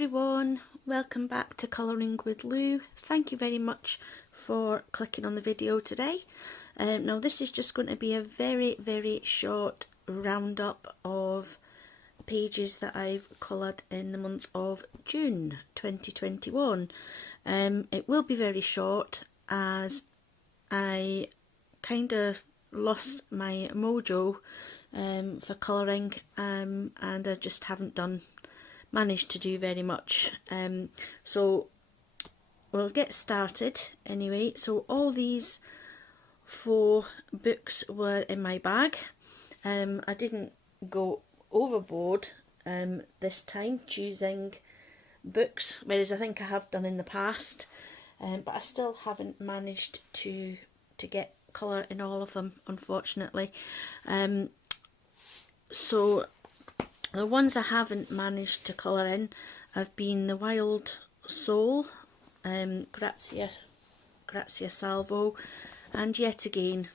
everyone, welcome back to Colouring with Lou. Thank you very much for clicking on the video today. Now this is just going to be a very short roundup of pages that I've coloured in the month of June 2021. It will be very short as I kind of lost my mojo for colouring and I just haven't managed to do very much. So we'll get started anyway. So all these 4 books were in my bag. I didn't go overboard this time choosing books, whereas I think I have done in the past, but I still haven't managed to get colour in all of them, unfortunately. So the ones I haven't managed to colour in have been the Wild Soul, Grazia Salvo, and yet again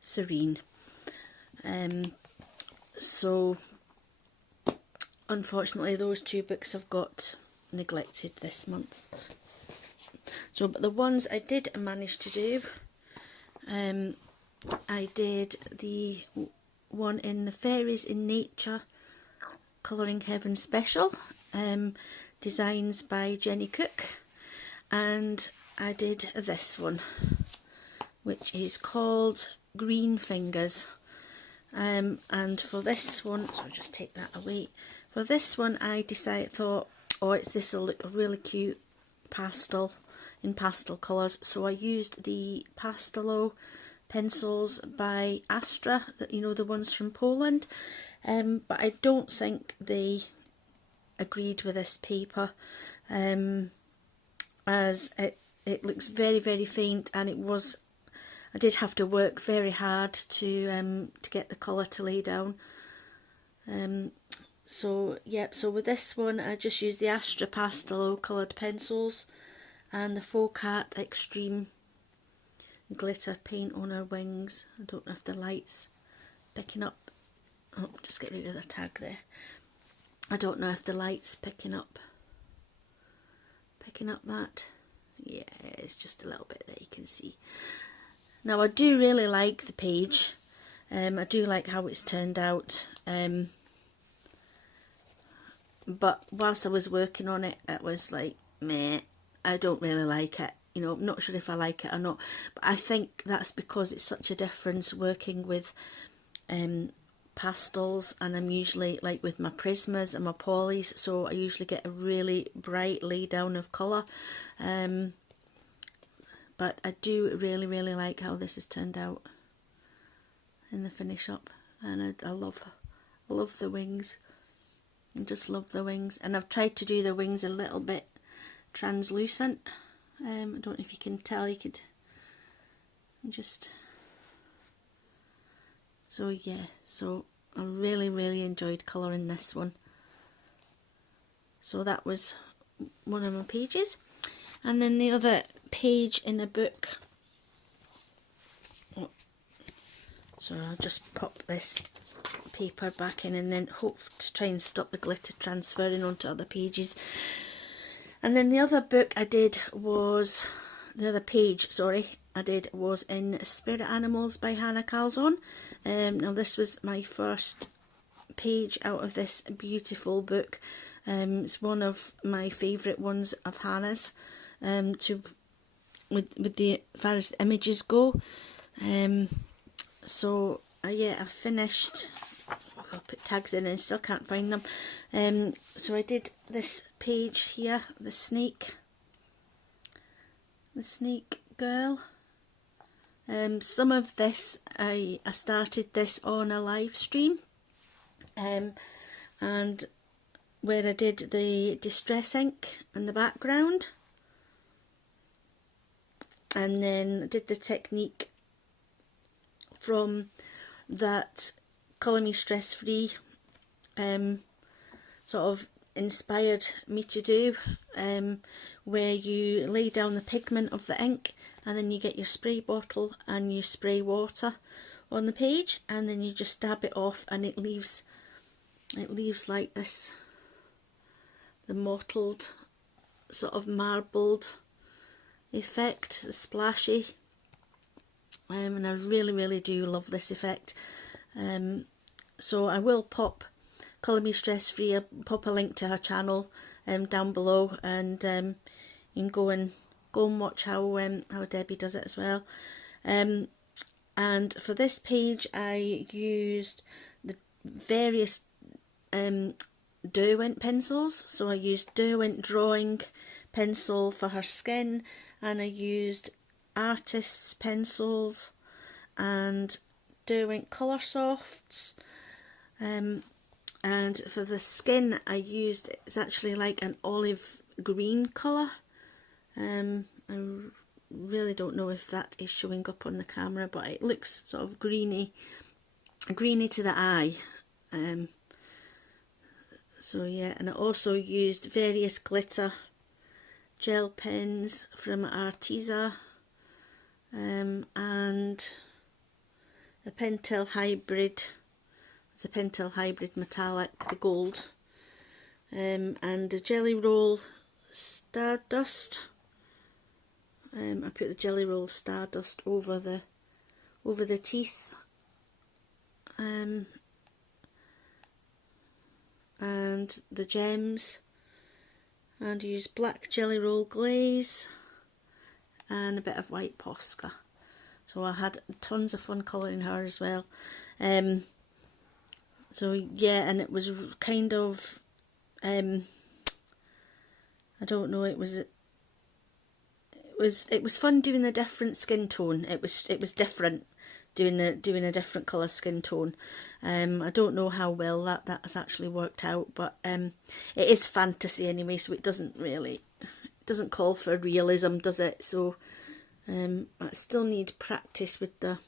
Serene. So unfortunately those 2 books have got neglected this month. So but the ones I did manage to do, I did the one in the Fairies in Nature Colouring Heaven special, designs by Jenny Cook, and I did this one which is called Green Fingers, and for this one, so I'll just take that away. For this one I thought, oh, this will look really cute in pastel colours, so I used the Pastelo pencils by Astra, the ones from Poland. But I don't think they agreed with this paper, as it looks very faint, and I did have to work very hard to get the colour to lay down. So with this one I just used the Astra Pastelo coloured pencils and the Faux Cat Extreme glitter paint on her wings. I don't know if the light's picking up. Oh, just get rid of the tag there. I don't know if the light's picking up that. Yeah, it's just a little bit that you can see. Now I do really like the page. I do like how it's turned out. But whilst I was working on it, it was like, meh, I don't really like it. I'm not sure if I like it or not. But I think that's because it's such a difference working with pastels, and I'm usually like with my Prismas and my Polys, so I usually get a really bright lay down of colour. But I do really like how this has turned out in the finish up, and I love the wings. I just love the wings, and I've tried to do the wings a little bit translucent. I don't know if you can tell, you could just, so yeah, so I really enjoyed colouring this one. So that was one of my pages, and then the other page in the book, so I'll just pop this paper back in and then hope to try and stop the glitter transferring onto other pages. And then the other book I did was, the other page, sorry, I did was in Spirit Animals by Hannah Calzone. Now this was my first page out of this beautiful book. It's one of my favourite ones of Hannah's, with the as far as the images go. So yeah, I finished. I'll put tags in and still can't find them. So I did this page here, the snake girl. Some of this I started this on a live stream, and where I did the distress ink in the background, and then did the technique from that Colour Me Stress Free sort of inspired me to do, where you lay down the pigment of the ink, and then you get your spray bottle and you spray water on the page, and then you just dab it off, and it leaves like this mottled sort of marbled effect, splashy, and I really do love this effect. So I will pop Colour Me Stress Free, I'll pop a link to her channel down below, and you can go and watch how Debbie does it as well. And for this page I used the various Derwent pencils. So I used Derwent Drawing Pencil for her skin, and I used Artist's pencils and Derwent Colour Softs. And for the skin I used, it's actually like an olive green colour. I really don't know if that is showing up on the camera, but it looks sort of greeny to the eye. So yeah, and I also used various glitter gel pens from Arteza, and a Pentel Hybrid. It's a Pentel Hybrid Metallic, the gold, and a Jelly Roll Stardust. I put the Jelly Roll Stardust over the teeth, and the gems, and use black Jelly Roll glaze and a bit of white Posca. So I had tons of fun colouring her as well. So yeah, and it was kind of I don't know, it was fun doing a different skin tone. It was different doing a different colour skin tone. I don't know how well that has actually worked out, but it is fantasy anyway, so it doesn't call for realism, does it? So I still need practice with the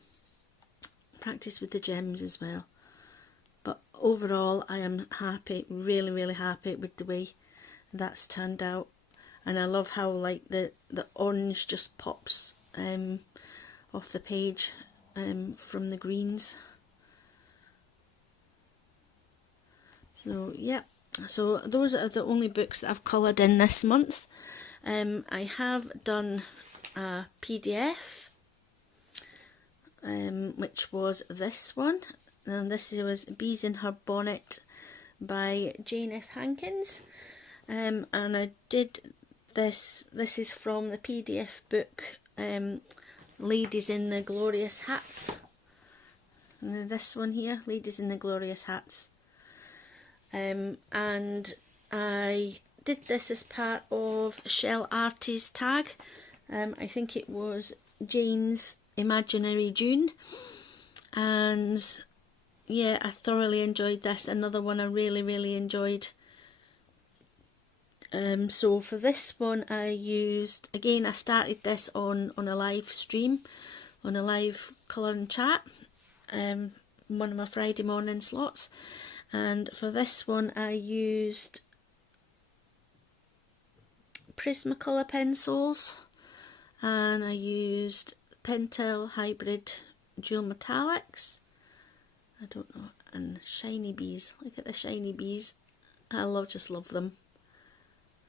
gems as well. But overall I am happy, really happy with the way that's turned out. And I love how like the orange just pops off the page from the greens. So yeah, so those are the only books that I've coloured in this month. I have done a PDF, which was this one, and this was Bees in Her Bonnet by Jane F. Hankins, and I did this is from the PDF book Ladies in the Glorious Hats, and this one here, Ladies in the Glorious Hats, and I did this as part of Shell Artie's tag. I think it was Jane's Imaginary June, and yeah, I thoroughly enjoyed this. Another one I really enjoyed. So for this one I used, again I started this on a live stream, on a live colouring chat, one of my Friday morning slots, and for this one I used Prismacolor pencils, and I used Pentel Hybrid Dual Metallics, I don't know, and shiny bees. Look at the shiny bees. I just love them.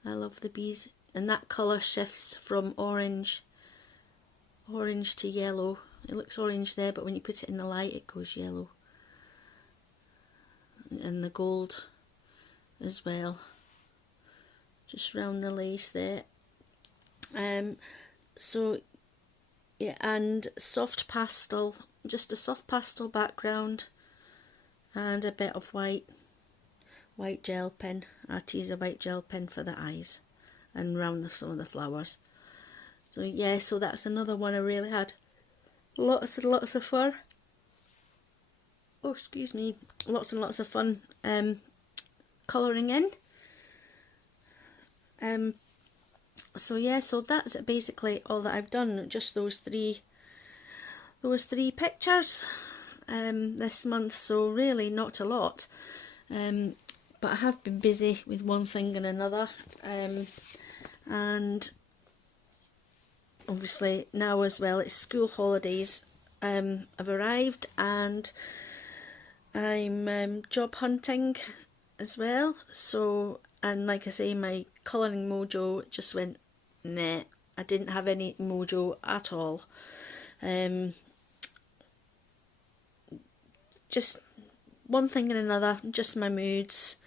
I love the bees, and that colour shifts from orange to yellow. It looks orange there, but when you put it in the light it goes yellow, and the gold as well, just round the lace there. So yeah, and soft pastel, just a soft pastel background and a bit of white gel pen, Arteza white gel pen for the eyes and round some of the flowers. So yeah, so that's another one I really had lots and lots of fun. Oh, excuse me, lots and lots of fun colouring in. So yeah, so that's basically all that I've done. Just those three pictures this month. So really not a lot. But I have been busy with one thing and another, and obviously now as well it's school holidays have arrived, and I'm job hunting as well, so and like I say, my colouring mojo just went meh. I didn't have any mojo at all. Just one thing and another, just my moods,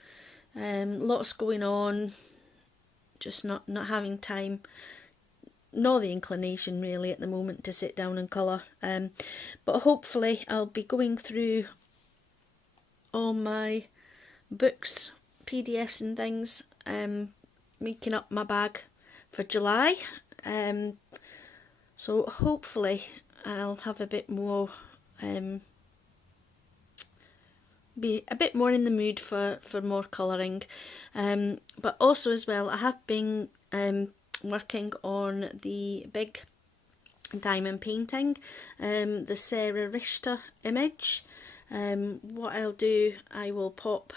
lots going on, just not having time, nor the inclination really at the moment to sit down and colour. But hopefully I'll be going through all my books, PDFs and things, making up my bag for July. So hopefully I'll have a bit more, be a bit more in the mood for more colouring. But also as well, I have been working on the big diamond painting, the Sarah Richter image. What I'll do, I will pop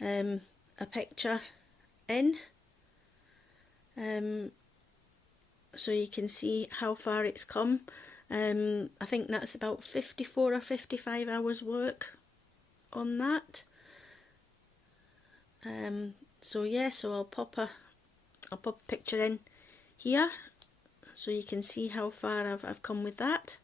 a picture in, so you can see how far it's come. I think that's about 54 or 55 hours work on that. So yeah, so I'll pop a picture in here so you can see how far I've come with that.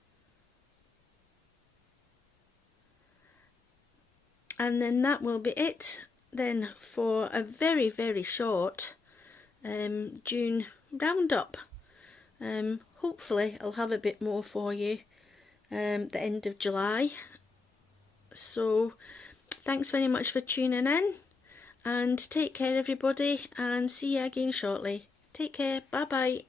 And then that will be it then for a very, very short June roundup. Hopefully I'll have a bit more for you the end of July. So thanks very much for tuning in, and take care everybody, and see you again shortly. Take care, bye bye.